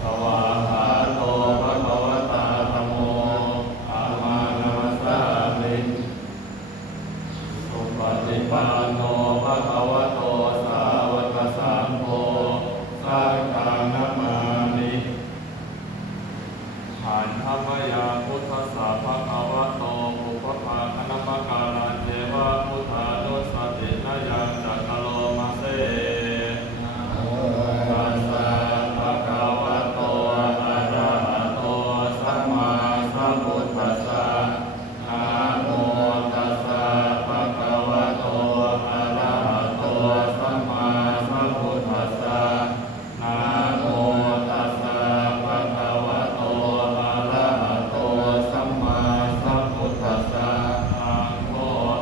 สวากขาโตภะคะวะตาธัมโมธัมมานัสสามิสุปฏิปันโนภะคะวะโตสาวกสังโฆสังฆังนะมามิหันธรรมยังพุทธัสสะภะคะวะโตปุพพะคณมการันเทวะพุทธานุสตินะยังจักขโลมาเสตัสสะภะคะวะโตอะระหะโตสัมมาสัมพุทธัสสะนะโมตัสสะภะคะวะโตอะระหะโตสัมมาสัมพุทธัสสะนะโมตัสสะภะคะวะโตอะระหะโตสัมมาสัมพุทธัสสะอะโม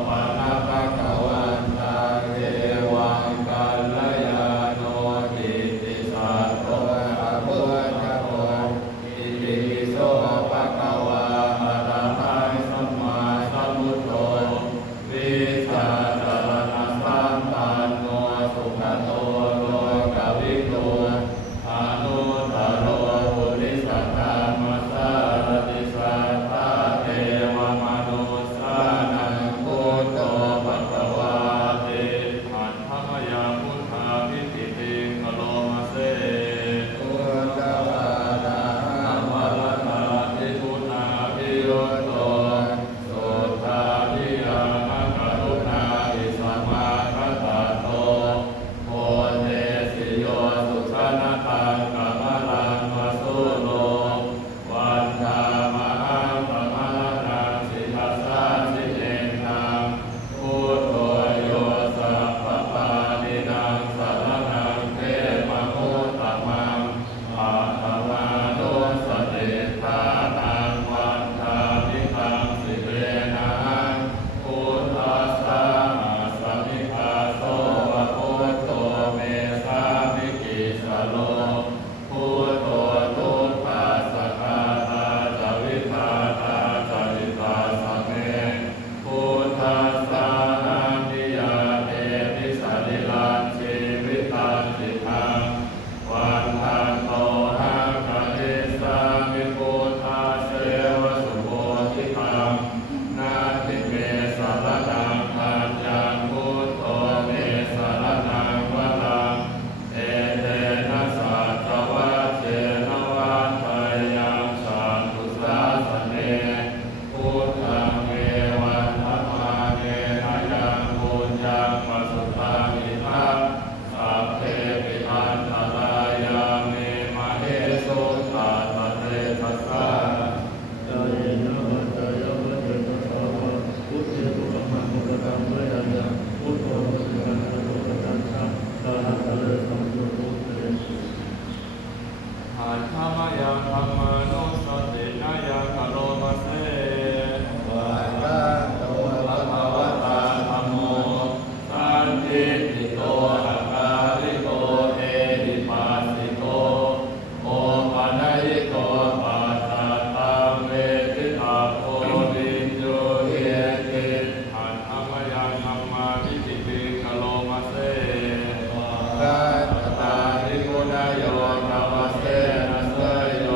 ปะนะภะคะวันตาเอวังกัลยาโนกิตติศัตโตอะพุทธโภอิติปิโสภะคะวะอะระหังสัมมาสัมพุทโธวิชาจารณะสัมปันโนสุขโตโลกวิทูอนุตตโรปุริสธรรมสารติสัทธาเทวมนุสสานังพุทโธภควาติหันธรรมยังพุทธาภิติติกโลมาเสพุทธวาดาธัมมรตาทิพุทธาภิโยโตสุทธาภิยังกรุณาอิสมาคตโตโพเทสิโยสุชนะตังกัมมลังวสุโลวันธามหังปะมะนังสิทัสสะสิเนนังพุทโธโยสัพพปานินังสรณังเทมะมุตตมังอาตมานุสติทานังวันธามิตังสิเรนังพุทธัสสะสัมมิคาโสวะพุทโธเมสามิกิสโลพุทโธทุกขาสังฆาตาจาวิตาตาจาริตาสัมเมพุทธัสสะนันทิยาเตติสันติลันชีวิตันติทังวันทันโตหังคติสามิพุทธาเสวะสุโภทิตังนาทิเมสารนังปัญญังพุทโธเมสารนังวรังเอเตนะสัจวัชเชนะวันไตยังสันตุสาสเนพุทธังเมวันธัมมาเนนะยังปุญญังปัสสุตังอิทังสัพเพปิอันตรายาเมมะเหสุตัสสะเตทัสสะจายนะวัจจายะวัจเจตสาวะพุทธิตุสัมมามุตตังเวยัญญังพุทโธสุขังโตตัสสะตาหะตะเลสัมโยตุเตหันธรรมยังธัมมานุสตินะยังกโลมาเสวะระโตภะคะวะตาธัมโมสันทิฏฐิโตอะกาลิโกเอหิปัสสิโกโอปัญญิโกปัสสะตังเวทิตาโพวิญโยเยติหันธรรมยังธัมมาภิติติกโลมาเสวะตาริกุณโยนวเสนะเสโย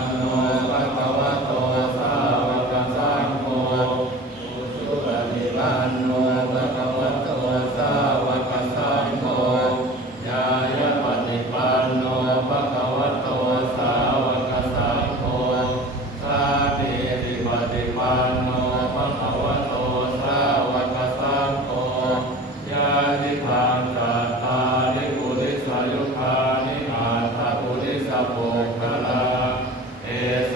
นโนภะคะวะโตสาวกสังโฆสุปฏิปันโนภะคะวะโตสาวกสังโฆญาญาปฏิปันโนภะคะวะโตสาวกสังโฆสาธุปฏิปันโนภะคะวะโตสาวกสังโฆญาติทังสัตตานิปุริสายุคานิอาตาปุริสปุคคลาเอส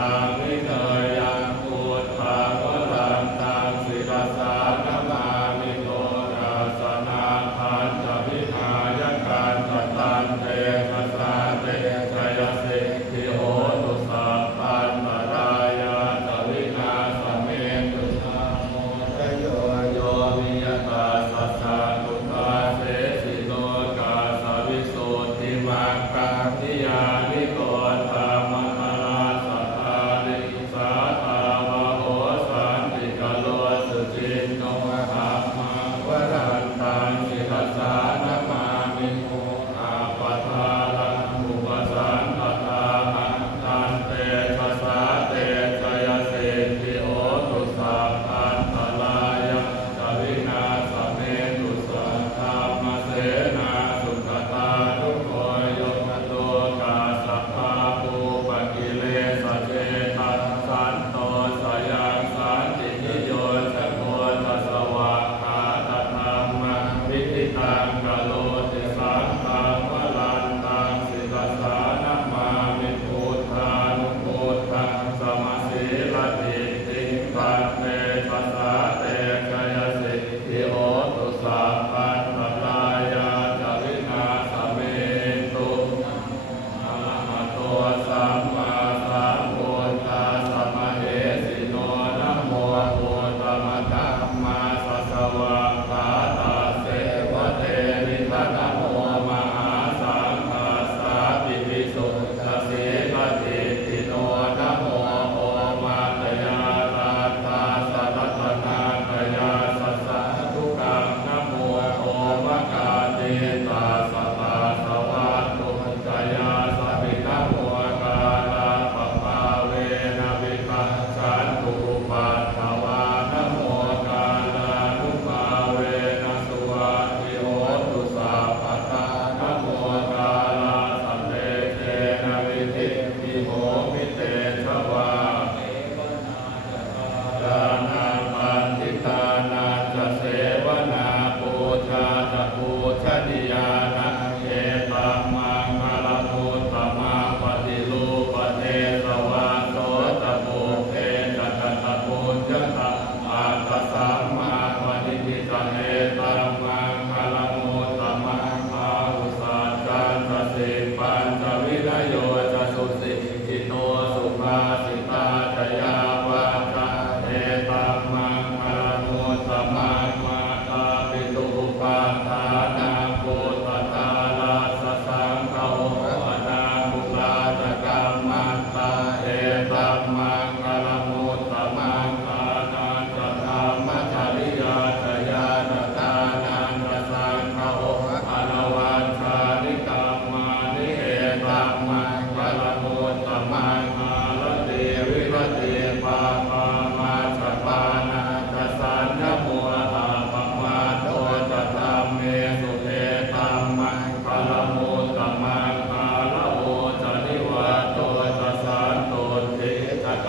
ตังวิเนยยังพุทธาวรังตังศิรสานมามิโตราสนาพันธวิหายการตตันเตชะสาเตชยสิทธิโหตุสัพพันตรายาตวินาสเมตุนาโมทโยโยวิยตาสัสสะตุตาเสสิโลกาสวิโสติมังคังนิยานิโกธรรมนาสัทธาริสาตาวะโหสันติกโลสุจินโนหะมังวรันตังศิรสานมามิโมอาปะทาลังอุปสันตตาหังตันเตชะสาเตชยสิทธิโหตุสัพพันตลายะจวินาสเมตุสัทธามเสนาสุขตาทุกโขโยมโตกาสัพพาภูปกิเลสเจตัสสันโตสยังสันตินิโยชโกทัสสวะคาตธรรมังวิทิตังกโลติสังฆังวรันตังศิรสานมามิพุทธานุพุทธังสมสีลติติปันเตชะสาเตชยสิทธิโหตุสัพพันตรายาจวินาสเมตุอะระหะโตสัมมาสัมพุทธัสสะมะเหสิโนนะโมพุทธมธัมมาสัสสะวะคาตาเสวะเตมิทะนะโมมหาสังฆาสาปิภิสุทธสีลติติโนนะโมโอมาตยาตาตาสัตตนาตยาสัสสะทุกังนะโมโอมะกาเตตาสัตตาสวัตตุตยาสัพพินะโมกาลาปะปาเวนะวิปัสสันตุปัฏฐวานะโมกาลานุภาเวนะสุวัตติโหตุสัพพทานะโมกาลาสัพเพเทนะวิธิมิโหมิเตชะวาดานาปันติตานาจะเสวนาปูชาจะปูชนียานะเอตัมมังคลมุตตมังปฏิรูปเทสวาโสตปุเพจัตตะปุญญตะอัตตสัมมาวันิติตะเอตัมมังคลมุตตมังอาหุสัจจันตสิปัญจวิรโยจะสุสิกิโตสุภาสิตาจยาวาจาเอตัมมังคลมุตตมังมาตาปิตุปาทานาปุตตตาลาสสังฆโหอนาบุลาจกัมมันตาเอตัมมังคลมุตตมังคานาจะธรรมจริยาจยานตานันตสังฆโหอานวัชชานิกัมมานิเอตัมมังคลมุตตมังอาลเตวิรเตปาปามาชปานาจะสัญญโมอาปมาโตจะธรรมเมสุเทตัมมังคลมุตตมังอาลโอจะนิวาโตจะสันโตติจะก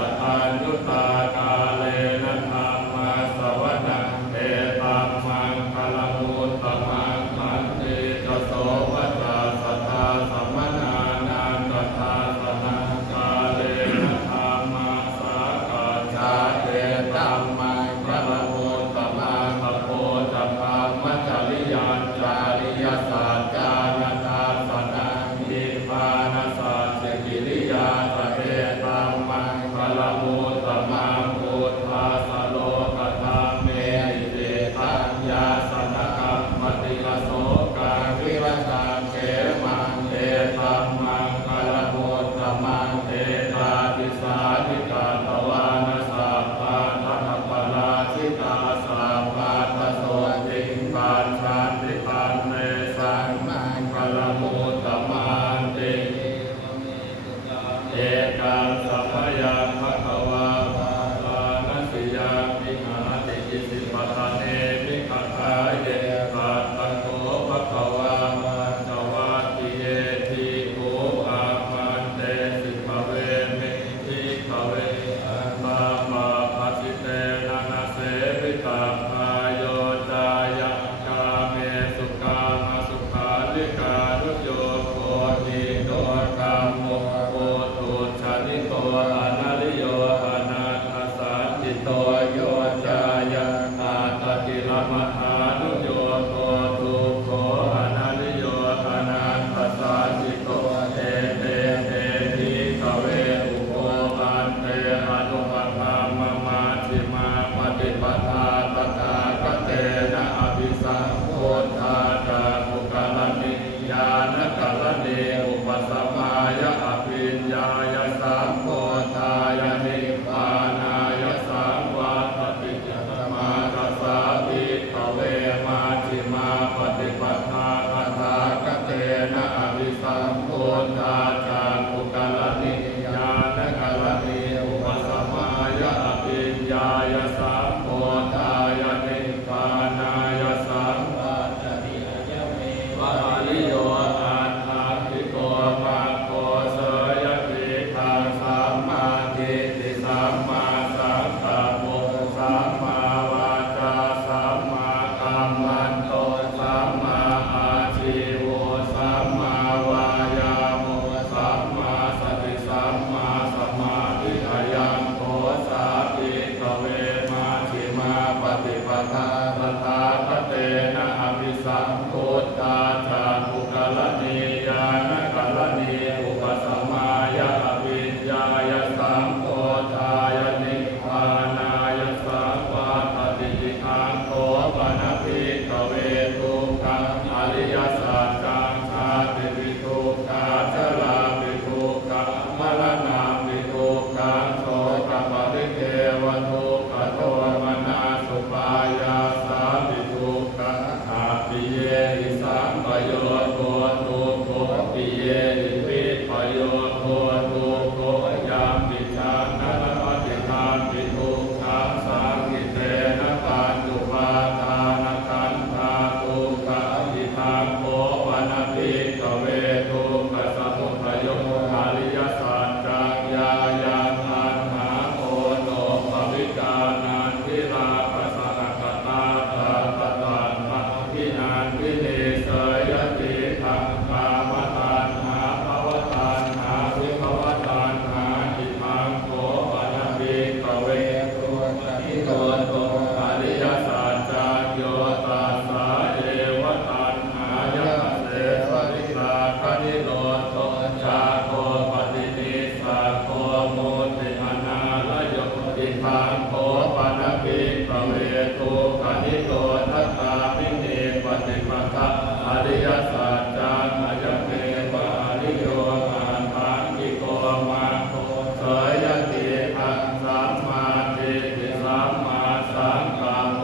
ทังโขปนปิปะเวทุกนิโรธัตตามิเนปฏิปทาอริยสัจจังอายเมวะอริโยอาหังกิโกมาโคเสยติอังสัมมาทิฏฐิสัมมาสังกัปโป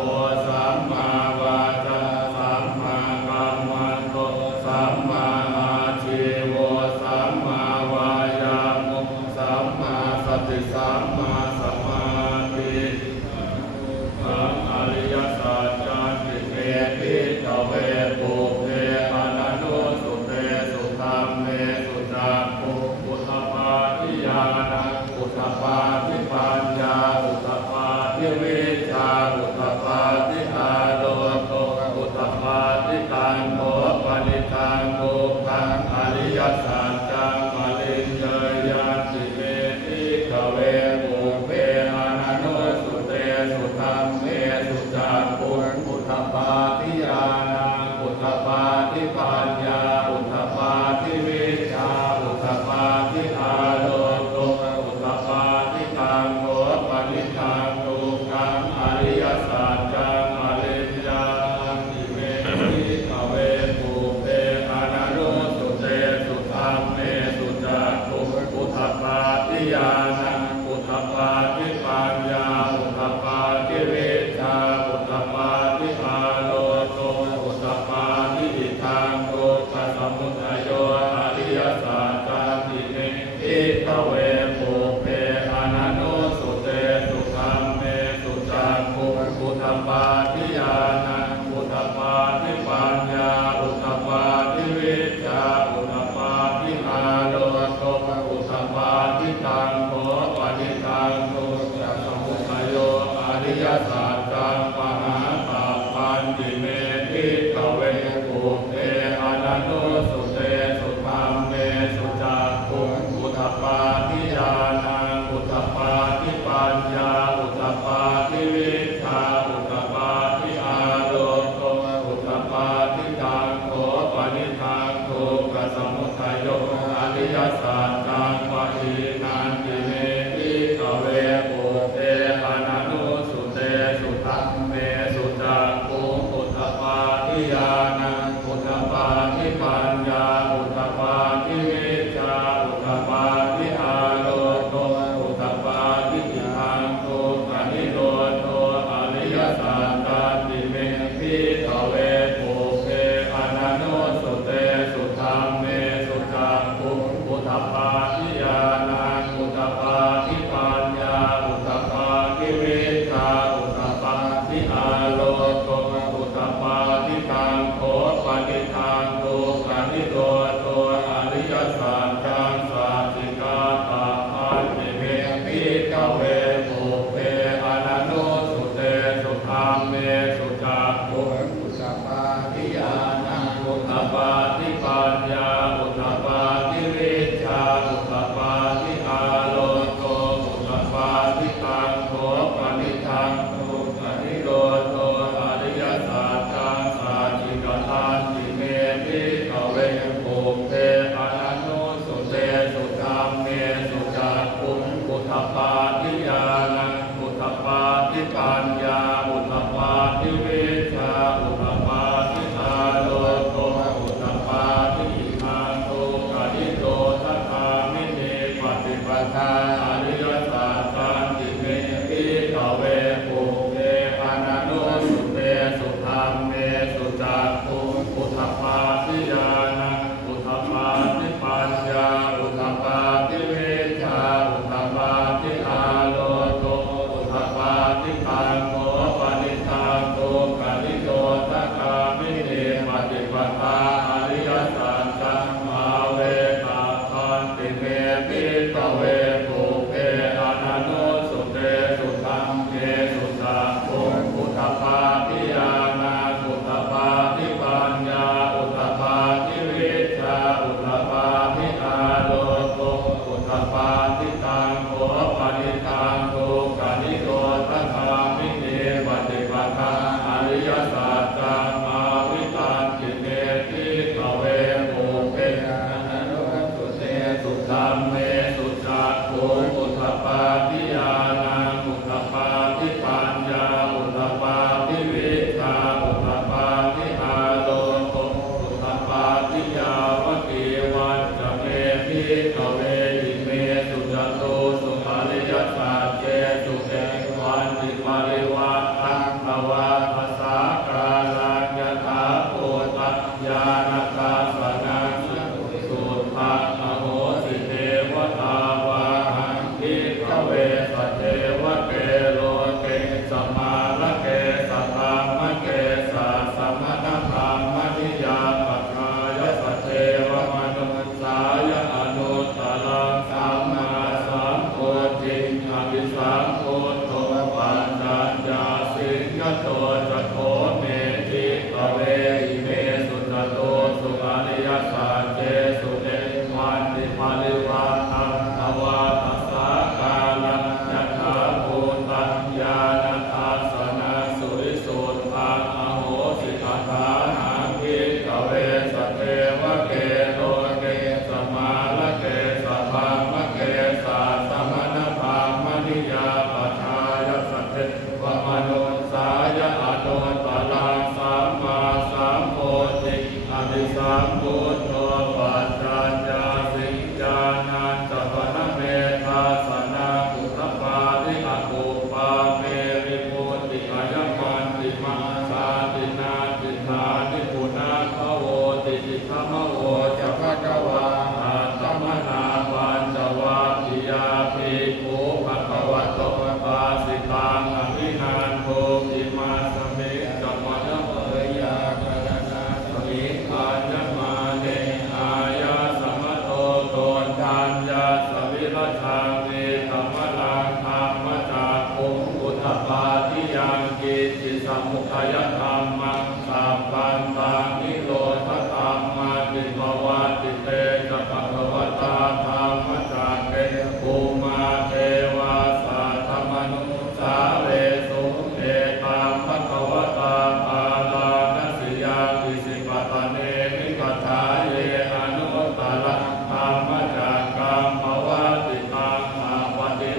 สัมมาวาจาสัมมากัมมันโตสัมมาอาชีวสัมมาวายามุสัมมาสติสัมมาสมาธิสังอริยสัจจันติเมติตเวปุเพอนันโนสุเตสุธรรมเมสุจักขุอุตตปาทิญาณอุตตปาทิปัญญาอุตตปาทิวิชชาอุตตปาทิอาโลโกอุตตปาทิตังโมปนิตังโมขังอริยสัจจังมลินเยยานติเมติตเวปุเพอนันโนสุเตสุธรรมเมสุจักขุอุตตปาทิญาณอุตตปาทิปัญญาอุตตปาทิวิชชาอุตตปาทิอาโลโกอุตตปาทิตังโมปนิตังโมขังอริยสัจจังมลินยานติเมติตเวปุเพอนันโนสุเตสุธรรมเมสุจักขุอุตตปาทิญาณอุตตปาทิปัญญาอุตตปาทิวิชชาอุตตปาทิอาโลโกอุตตปาทิอิทังโลกสมุทัยโยอริยสัจจันติเมติตเวปุเพอนันโนสุเตสุธรรมเมสุจักขุอุตตปาทิญาณอุตตปาทิปัญญาอุตตปาทิวิชชาอุตตปาทิอาโลโกอุตตปาทิตังโมปนิตังโมสมุทัยโยอริยสัจจังมหาปัปปันติเมติตเวปุเพอนันโนสุเตสุธรรมเมสุจักขุอุตตปาทิญาณอุตตปาทิปัญญาอุตตปาทิวิชชาอุตตปาทิอาโลโกอุตตปาทิตังโมปนิตังโมสมุทัยโยอริยสัจจังปะหินันติเมติตเวปุเพอนันโนสุเตสุธรรมเมสุจักขุอุตตปาทิญาณอุตตปาทิปัญญาอุตตปาทิวิชชาอุตตปาทิอาโลโกอุตตปาทิอิทังโก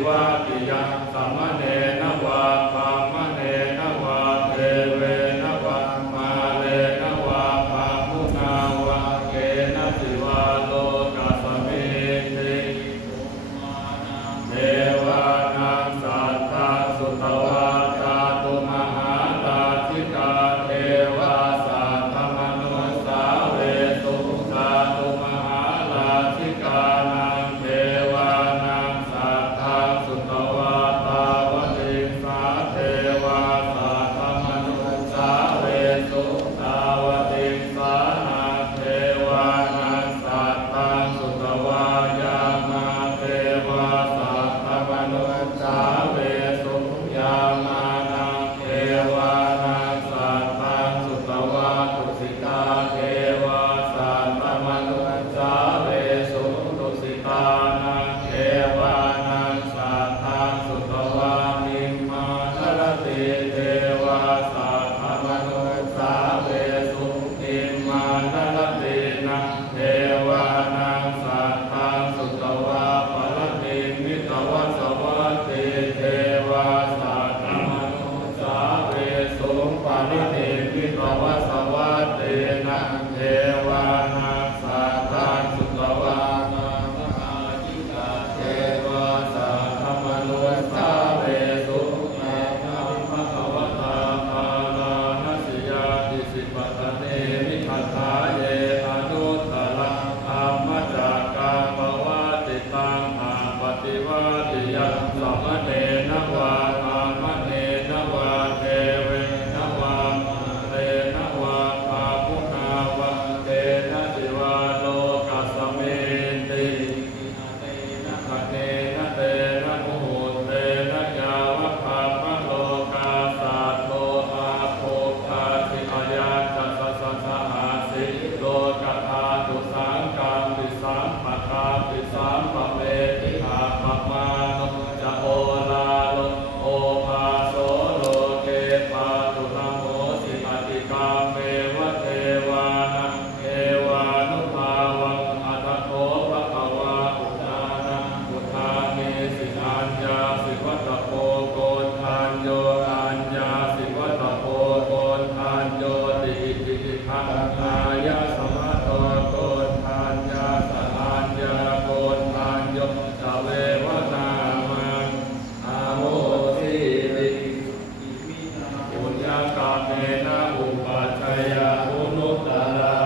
วะติยังสัมมเนนะวะปามเนนะวะเทเวนะวะมาเลนะวะปะมุนาวะเกนะสิวะโลกัสสมิติเทวานังสัทธาสุตวาจาตุมหาราชิกาเทวาสัทธมนุสาเวสุจาตุมหาราชิกานังเทวานังสัทธาสุตวาตาวติสาเทวาสัทธมนุสาเวสุตาวติสานาเทวานังสัทธาสุตวายามาเทวาสัทธมนุสาเวสุยามานังเทวานังสัทธาสุตวาตุสิตาเทวาสัทธมนุสาเวสุตุสิตานังเทวานังสัทธาสุตวานิมมาทรติเทวาสัทธมนุสาเวสุนิมมาทรตินังเทวานังสัทธาสุตวาปรติมิตวสวัสติเทวาสัทธมนุสาเวสุปริติมิตวสวัสตินังเทวานังสัทธาสุตวานังมหาจิกาเทวาสัทธมนุสาเวสุเมนะภะคะวะตาภาลานัสยาติสิปตเนมิทัฏฐาเยอนุตตรังธัมมจักกังปวัตติตังอาปฏิวัติยังสัมมเนนะวะธัมมเนนะวะเทเวนะวะมาเลนะวะภาพุนาวะเตนะสิวะโลกัสสมิติเตนะคเนนะเตนะมุหุเตนะยาวะภาพะโลกาสัตโตอาโภคาสิอายัสสะสะสะสะหาสิโลกธาตุสังกังปิสัมปทาปิสัมปะเวทิหาปะมาโนจะโอลาโลโอภาโสโลเกปาตุระโมสิอติกาเมวะเทวานังเทวานุภาวังอัตโตภะคะวะอุทานังอุทานิสิอัญญาสิวัตโพโกฏฐานโยอัญญาสิวัตโพโกฏฐานโยติอิติขังอายะสมะโตโกฏฐานยาสอัญญาโกฏฐานโยสเววนามังอาโมทิติปุญญากาเมนะอุปัชฌายาอุนุตตระ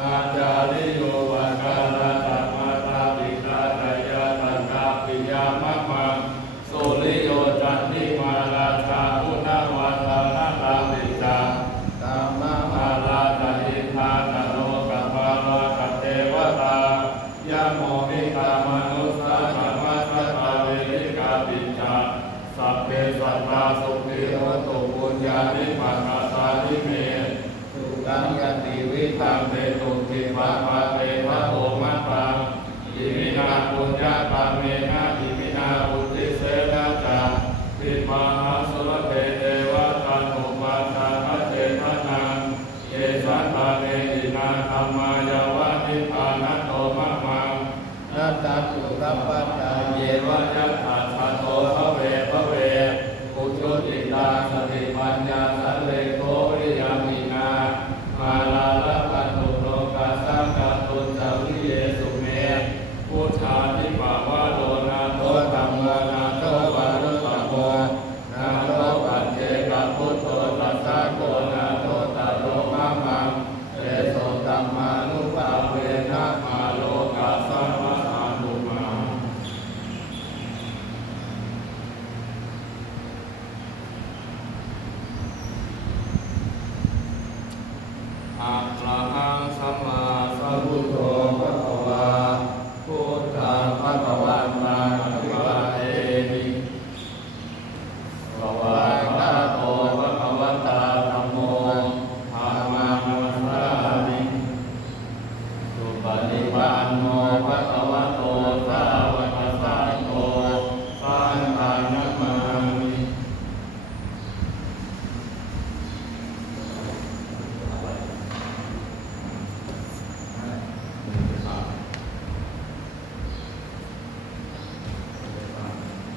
อาจาริโยวะกาลตัมมาตาปิกาตายาตันตาปิยามะมังสุริโยจันติมาราชาพุทธวัฒนาตาปิจาตัมมามาราชาอิทาตโนกัปปะวะกัตเทวตายะโมมิกามนุสสะธรรมะสัพพะเวริกาปิจาสัพเพสัตตาสุขิโหตุปุญญานิปัสสาสานิเมสุขังยติวิทังเตตุติภะภะเตภะโอมัตตังอิมินาปุญญาตาเมนะอิมินาอุติเสนะจาปิมาหาสุรเตเทวะตานุปัสสะภะเจตนังเยสัตตาเนอินาธัมมายาวะนิพพานะโตมะมังนัตตาสุตัปปัตตาเยวะยัตถาสัตโตภเวภเวปุจุติตาสติปัญญาสัลเลโกริยามินามาลาลปันตุโลกาสังกตุจาวิเยสุเมพุทธานิปาวะโลนาโตธัมมานาโตวารุปะโมนาโตปัจเจกพุทโธตัสสะโกนาโตตะโลมะมังเตโสธัมมานุภาเวนะมาโลกาสัมมาอานุมาอะระหังสัมมาสัมพุทโธภะคะวาพุทธังภะคะวันตังอภิวาเทมิภะคะวะโตภะคะวะตาธัมโมธัมมังนัสสามิสุปฏิปันโนภะคะวะโตสาวกสังโฆสังฆังนัมมามิ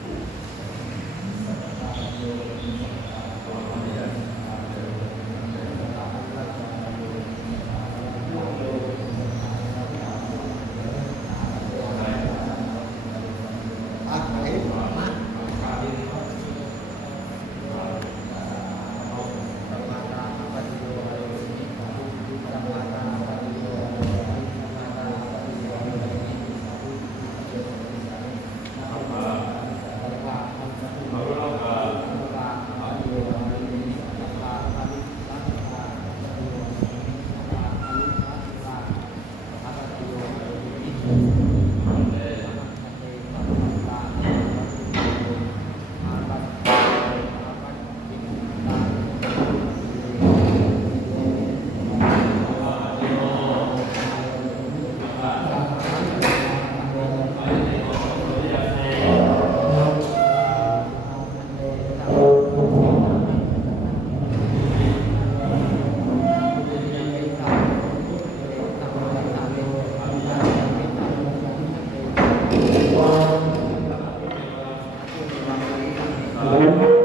อ โอ้